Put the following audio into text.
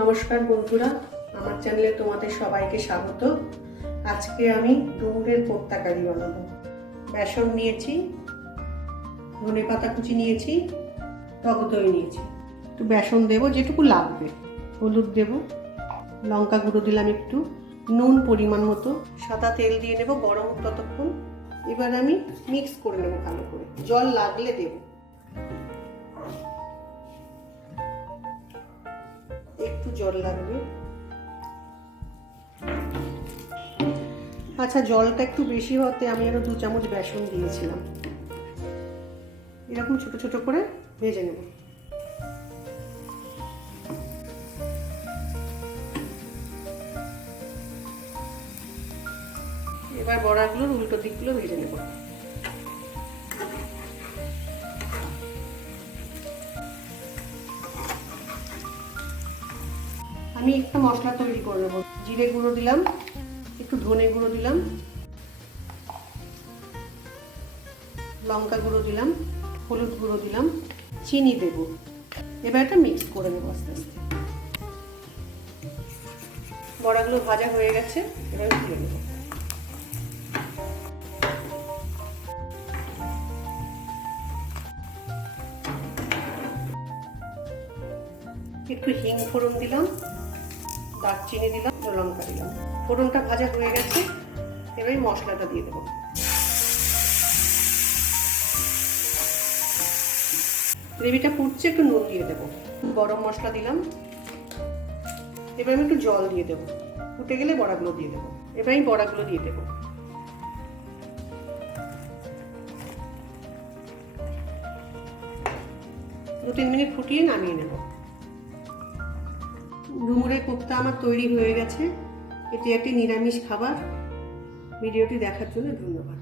নমস্কার বন্ধুরা, আমার চ্যানেলে তোমাদের সবাইকে স্বাগত। আজকে আমি ডুমুরের কোফতা কারি বানাবো। বেসন নিয়েছি, ধনেপাতা কুচি নিয়েছি, টক দই নিয়েছি। একটু বেসন দেবো যেটুকু লাগবে, হলুদ দেব, লঙ্কা গুঁড়ো দিলাম একটু, নুন পরিমাণ মতো, সাদা তেল দিয়ে নেব গরম ততক্ষণ। এবার আমি মিক্স করে নেব ভালো করে, জল লাগলে দেবো, একটু জল লাগবে। আচ্ছা, জলটা একটু বেশি হতে আমি আরো 2 চামচ বেসন দিয়েছিলাম। এরকম ছোট ছোট করে ভেজে নেব। এবার বড়াগুলোর উল্টো দিকগুলো ভেজে নেব। আমি একটা মশলা তৈরি করে নেব। জিরে গুঁড়ো দিলাম, একটু ধনে গুঁড়ো দিলাম, লঙ্কা গুঁড়ো দিলাম, হলুদ গুঁড়ো দিলাম, চিনি দেব। এবার এটা মিক্স করে নেব আস্তে আস্তে। বড়াগুলো ভাজা হয়ে গেছে, এবার তুলে নেব। একটু হিং ফোড়ন দিলাম, দারচিনি দিলাম, লঙ্কা দিলাম। ফোড়নটা ভাজা হয়ে গেছে, এবার মশলাটা দিয়ে দেবো। গ্রেভিটা ফুটছে, একটু নুন দিয়ে দেবো, গরম মশলা দিলাম। এবার আমি একটু জল দিয়ে দেবো, ফুটে গেলে বড়াগুলো দিয়ে দেবো। এবার আমি বড়াগুলো দিয়ে দেবো। দু 3 মিনিট ফুটিয়ে নামিয়ে নেব। ডুমুরের কোফতা আমার তৈরি হয়ে গেছে। এটি একটি নিরামিষ খাবার। ভিডিওটি দেখার জন্য ধন্যবাদ।